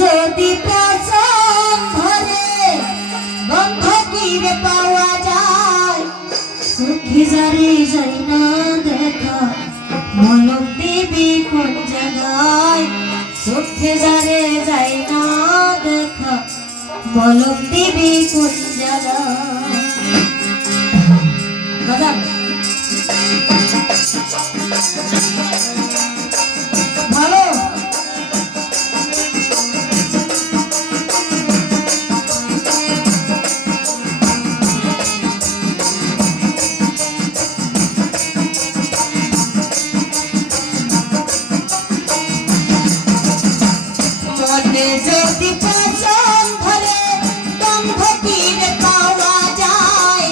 যদি পছন্দ ধরে বন্ধ কিরে পাওয়া যায় সুখী যারে যাই না দেখা মলম দিবি কোন জায়গায় সুখে যারে যাই না দেখা মলম দিবি কোন জায়গায় ভালো যদি পছন্দ ধরে গন্ধ কিনে পাওয়া যায়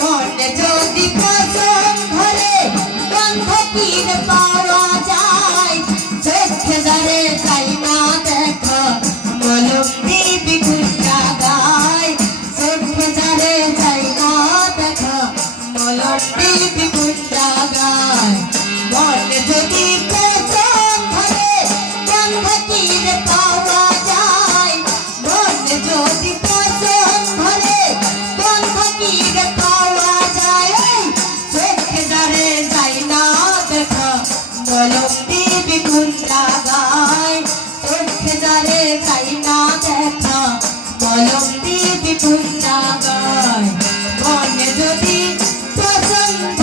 মনে যদি পছন্দ ধরে গন্ধ কিনে পাওয়া যায় চোখে যারে যাই না দেখা মলম দিবি কোন জায়গায় চোখে যারে যাই না দেখা মলম দিবি কোন জায়গায় মনে যদি পছন্দ ধরে গন্ধ কিনে পাওয়া যায় মনে যদি পছন্দ ধরে গন্ধ কিনে পাওয়া যায় চোখে যারে যাই না দেখা মলম দিবি কোন জায়গায় চোখে যারে যাই না দেখা মলম দিবি কোন জায়গায় মনে যদি পছন্দ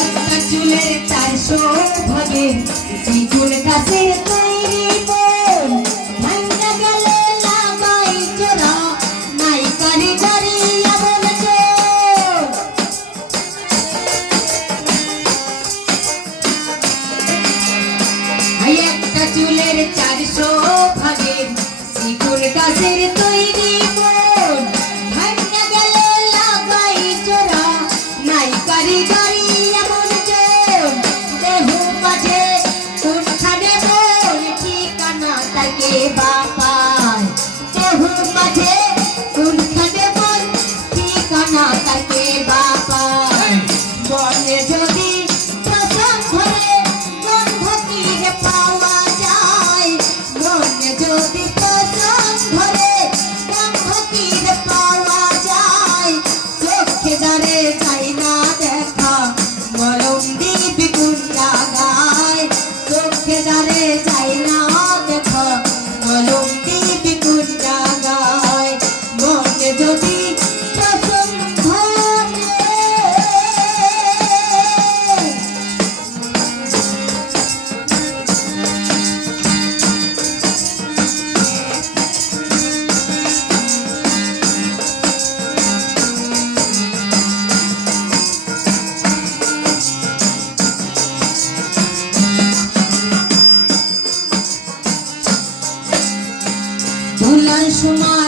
একটা চুলের 400 ভাগে দ্বিগুণ গাছের তৈরি মন ভাঙা গেলে লাগাই জোড়া নাই কারিগরি এমন একটা চুলের 400 ভাগে দ্বিগুণ গাছের তৈরি মন ভাঙা গেলে লাগাই জোড়া নাই কারিগরি বাপায় কেহু মাঝে কোনখানে মন ঠিকানা থাকে বাপায় মনে যদি পছন্দ ধরে গন্ধ কিনে পাওয়া যায় মনে যদি পছন্দ ধরে গন্ধ কিনে পাওয়া যায় চোখে যারে যাই না দেখা মলম দিবি কোন জায়গায় চোখে যারে যাই না দেখা মলম দিবি কোন জায়গায় মনে যদি পছন্দ তুলার সময়